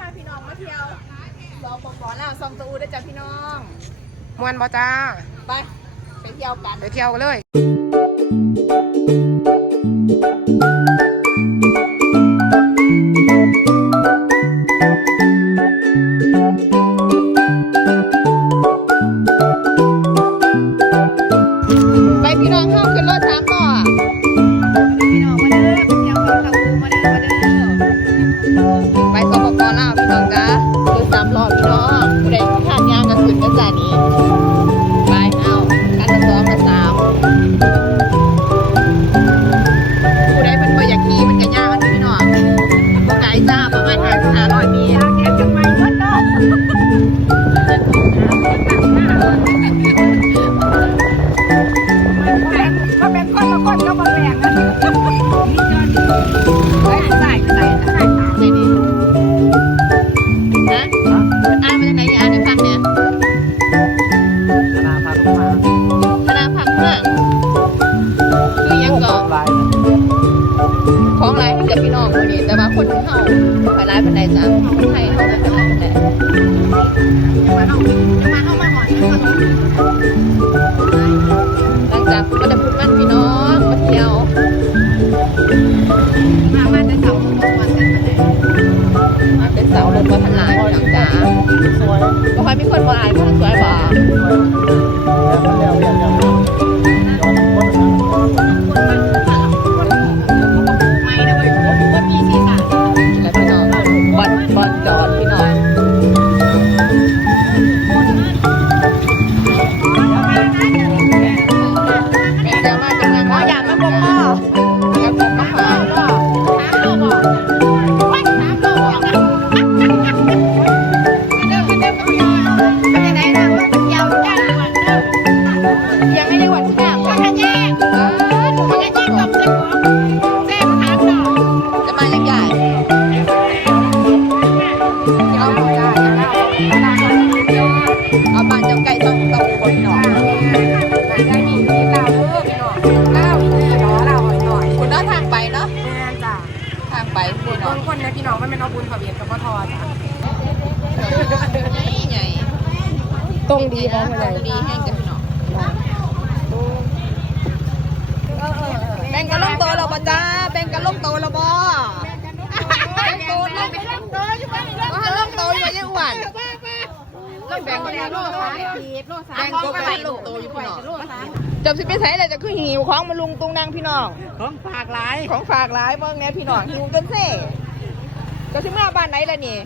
พาพี่น้องมาเที่ยวรอปกอนแล้วซองตูได้จ้ะพี่น้อง มวนบ่จ้า ไป ไปเที่ยวกัน ไปเที่ยวกันเลย นใดจ้ะคนไทยเฮาไม่เป็นไรปานใดหลังจากก็ได้พูดมันพี่น้องมาเที่ยว มามาจะเต่าวันกันเลยมาเป็นเสารถมาทันหลายพี่น้องจ้าสวยบ่ค่อยมีคนมาอ่านคนสวยบ่ เป็นเอาบุญขอเบียดกับพ่อทอจ้ะใหญ่ตรงดีเพราะตอะไรรงดีแห้งกับพี่น้องแบ่งกันลูกโตเราบ่จ้าแบ่งกันลูกโตเราบ่แบ่งโตลูกว่าลูกโตอยู่ยังอ้วนแบ่งกันลูกแบ่งโตกันลูกโตอยู่พี่น้องจบสิไปใส่อะไรจะคือหิวของมาลุงตุงนางพี่น้อง ของฝากหลาย ของฝากหลายเมืองเนี่ยพี่น้องหิวกันเซ่ จะถึงเมื่อบ้านไหนล่ะนี่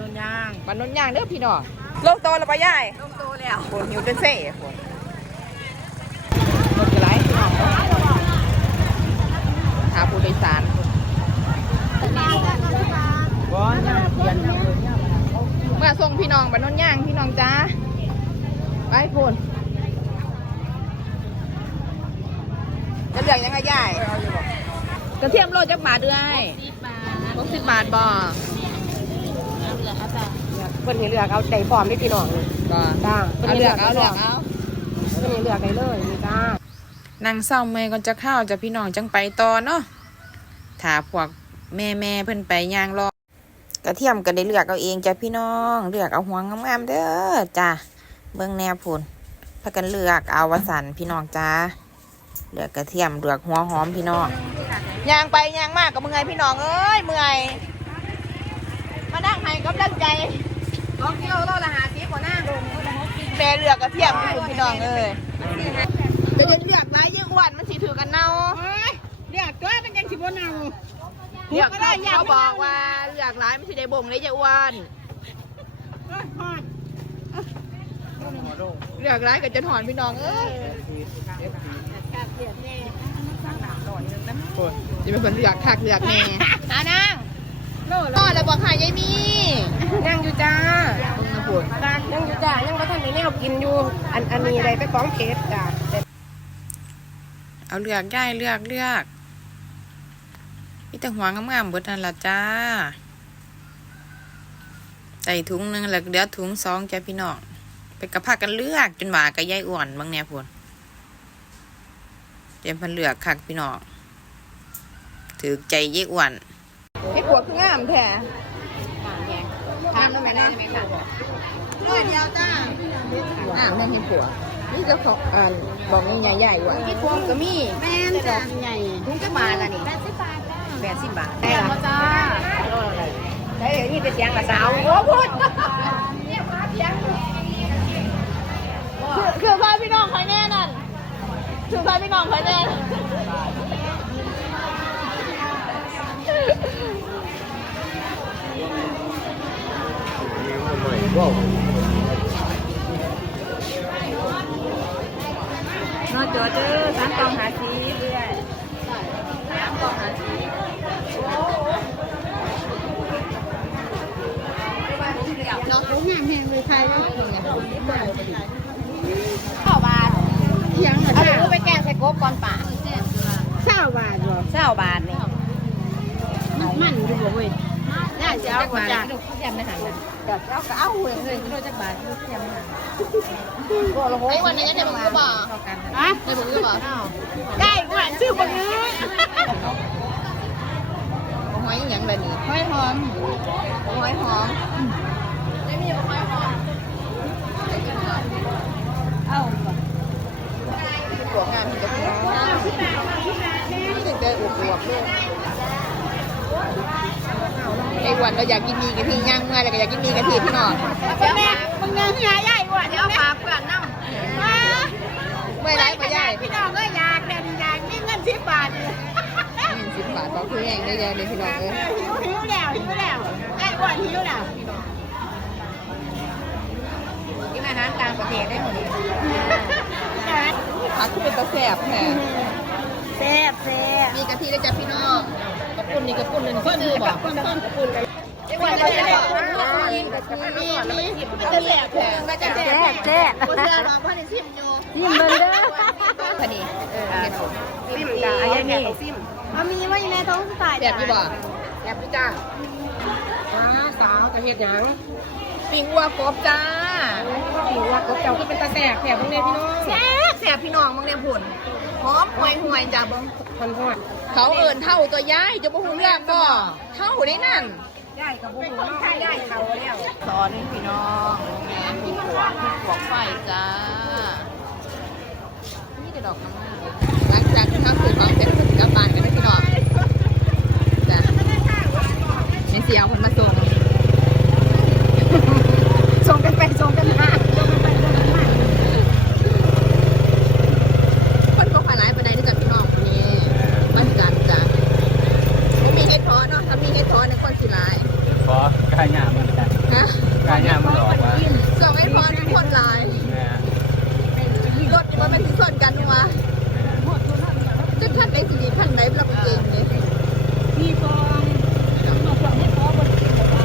นนย่างบ้านนนท์ย่างเด้อพี่น้องลงโตแล้วปะยายลงโตแล้วโคนหิวกันเซ่โคนรถกระไรพี่น้องหาผู้โดยสารก้อนย่างเทียนเมื่อส่งพี่น้องบ้านนนท์ย่างพี่น้องจ้าไปพูนจะเหลืองยังไงยายกระเทียมโลจักบาทด้วย หกสิบบาทบ่เพิ่นให้เลือกเอาใจพร้อมที่พี่น้องนี่บ่จ้าเอาเหลือกเอาเหลือกเอาเพิ่นให้เลือกได้เลยนี่จ้า นั่งเศร้าเมย์ก่อนจะเข้าจะพี่น้องจังไปต่อเนาะถ้าพวกแม่แม่ๆเพิ่นไปย่างรอกระเทียมก็ได้เลือกเอาเองจ้ะพี่น้องเลือกเอาหัวงามๆเด้อจ้ะเบิ่งแนวผลพากันเลือกเอาวสันพี่น้องจ้า เลือกกระเทียมเลือกหัวหอมพี่น้องย่างไปย่างมากกับเมื่อยพี่น้องเอ้ยเมื่อยมานั่งให้กำลังใจสองกิโลโลละห้าสิบกว่าหน้าแม่เลือกกระเทียมให้คุณพี่น้องเอ้ยจะยังเลือกไรยังอ้วนมันสิถือกันเน่าเลือกตัวมันยังสิบเนาเลือกเขาเขาบอกว่าเลือกร้ายมันสิได้บ่งเลยจะอ้วน เลือกร้ายกับจะถอนพี่น้องเอ้ยจะเป็นคนเลือกคักเลือกแน่อานั่งพ่อแล้วบอกหายายมียังอยู่จ้ามึงนะพูดยังอยู่จ้ายังบ่ทันได้แนวกินอยู่ อันอันนี้ได้ไปของเพชรจ้าเอาเลือกย่ายเลือกเลือกมีแต่หัวงามๆเบิดนั่นล่ะจ้าใส่ถุงหนึงแล้วเดี๋ยวถุงสองจ้ะพี่น้อง ไปกระพากันเลือกจนหวากระยายอ้วนบางแน่พูนเตรียมเพันเลือกคักพี่น้องถือใจยายอ้วนไอ้ปวดคืองามแท้ต่างแยกเอน้ำน้ำแม่ได้ไหมคะร้อยเดียวจ้าอ่าแม่เห็นผัวนี่ก็ของอ่าบอกนี่ใหญ่ๆว่ะพี่พวงก็มีแม่นจ้ะใหญ่ถุงจะมาละนี่แปดสิบบาทจ้าแปดสิบบาทได้ละจ้าได้นี่เป็นเสียงกับสาวโอ้พูด พี่น้องคอยแน่ว้าวนอจอเจอสามกองหาซีเรื่อยเนาะงามแพงเลยใครเนาะข้าวบาทยังเอาหนูไปแกงใส่กบก่อนป่าเช้าบาทบ่เจ้าบาทนี่มันอยู่บ่เว้ยน่าจะเอากว่าจ้าลูกเทียมไม่หันเลยเอาก็เอาเว้ยเฮ้ยโลจักบาทลูกเทียมหาบ่ละโหไอ้วันนี้ได้บุกหรือเปล่าฮะได้บุกหรือเปล่าได้กว่าชื่อบ่นี้หอยหยังแบบนี้หอยหอมหอยหอมไม่มีหอยหอมเอา ตัวงานที่จะพูดเด็กๆอวบๆเลยไอ้วันเราอยากกินมีกะทิย่างเมื่อไรก็อยากกินมีกะทิพี่น้องเดี๋ยวแม่มึงเงินหาใหญ่กว่าเดี๋ยวปากเพื่อนน้ำมาเมื่อไรก็ได้พี่น้องก็อยากเนี่ยอยากมีเงินสิบบาทเลยเงินสิบบาทบอกคือแห้งได้เยอะเลยพี่น้องเอ้ยหิวหิวแล้วหิวแล้วไอ้อ้วนหิวแล้วกินอาหารต่างประเทศได้หมดเลย คือเป็นตะแสบแหมแซ่บแซ่บมีกะทิได้จ้ะพี่น้องกระปุนนี่กระปุนหนึ่งเพื่อนซื้อบอกคนต้นกระปุนกันไอ้วันเราจะบอกมีมีมีตะแสบแหมก็จะแสบแซ่บคนเดินมาพ่อในชิมอยู่ชิมเบิ่งเด้อพอดีเออซิมจ้าอันนี้ซิมเอามีไว้ในท้องสายแสบอยู่บ่แซ่บจ้าจ้าสาวจะเฮ็ดหยังปิงวัวกบจ้าผิวว่าก็เจ้าคือเป็นตาแซ่บแซ่บพวกนี้พี่น้อง แสบแสบพี่น้องมึงเนี่ยผุนหอมห่วยห่วยจ้าเบิ้งคนทอดเขาเอิ่นเท่าตัวย้ายจะบ่ฮู้เรื่องบ่เท่าได้นั่นได้กับบุ้งน้องได้เขาแล้วสอนให้พี่น้องงานมีขวกมีขวกไฟจ้านี่จะดอกน้ำมันหลังจากที่เขาถือของเสร็จก็กลับบ้านกันนะพี่น้องจ้ะไม่เสียวคนมาส่งส่งกันไปส่งกันมาส่งกันไปส่งกันมา คนก็ขายร้ายปานใดนี่จ้ะพี่น้องนี่บ้านกันจ้ะไม่มีเฮ็ดท้อเนาะถ้ามีเฮ็ดท้อในยคนสิร้าย ขอกายหน้ามันกัน ฮะ กายหน้ามันออกว่า ส่งเฮ็ดท้อในคนร้าย แม่ รถมันเป็นสิส่วนกันวะจนท่านได้สิริท่านได้รับเก่งเลย มีฟองมาฟองให้พ่อบนกินหมดว่า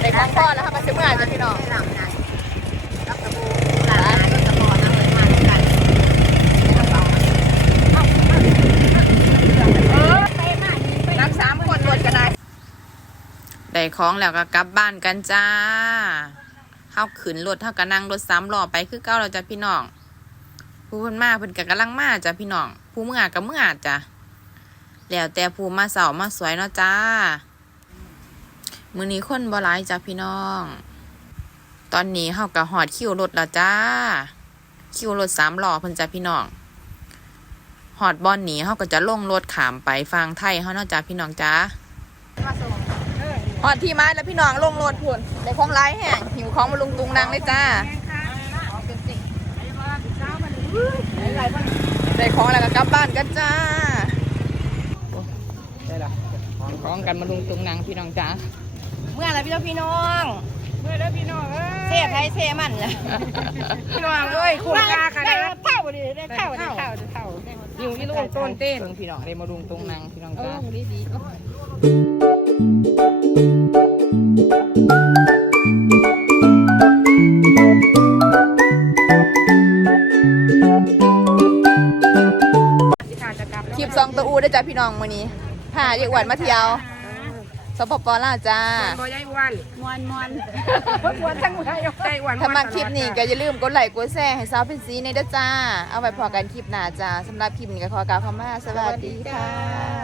ในของพ่อแล้ว ค่ะมาซื้อเมื่อจ้ะพี่น้องหลับนะรับกระบูหลานรถกระบอนะเหมือนมากันเออไปมานับสามคนรวดกันได้ได้ของแล้วก็กลับบ้านกันจ้าเฮาขึ้นรถเฮาก็นั่งรถสามล้อไปคือเก่าแล้วจ้ะพี่น้องผู้เพิ่นมาเพิ่นก็กำลังมาจ้ะพี่น้องผู้เมื่อก็เมื่อจ้ะแล้วแต่ผู้มาเสามาสวยเนาะจ้า มือนี้คนบ่หลายจ้ะพี่น้อง ตอนนี้เฮาก็ฮอดคิวรถแล้วจ้า คิวรถสามล้อเพิ่นจ้ะพี่น้องฮอดบอนนี้เฮาก็จะลงรถขามไปฟังไทยเฮาเนาะจ้ะพี่น้องจ้าฮอดที่ไม้แล้วพี่น้องลงรถพุ่นได้ของร้ายแห้งหิวของมาลุงตุงนังเลยจ้าได้ของแล้วก็กลับบ้านกันจ้าได้ละของกันมาลุงตุงนังพี่น้องจ้าเมื่อไรพี่น้องพี่น้อง เมื่อไรพี่น้องเอ้ยเทไทยเทมันเลยพี่น้องเอ้ยคุ้มค่าขนาดเท่าดิได้เท่าได้เท่าได้เท่าอยู่ที่ลูกต้นเต้นเพิ่งพี่น้องได้มาลุงตุงนังพี่น้องจ้าดีดีคลิปซองตัวอูได้จ้าพี่น้องมื้อนี้พาเรียกหวานมาเที่ยว สปปลาวจ้าบ่ยายวันมวนมวนมวนทั้งหมดใจวันถ้ามาคลิปนี้ก็อย่าลืมกดไลค์กดแชร์ให้สาวเป็นสีในเด้อจ้า เอาไว้พอกันคลิปหน้าจ้าสำหรับคลิปนี้ก็ขอกล่าวคำว่าสวัสดีค่ะ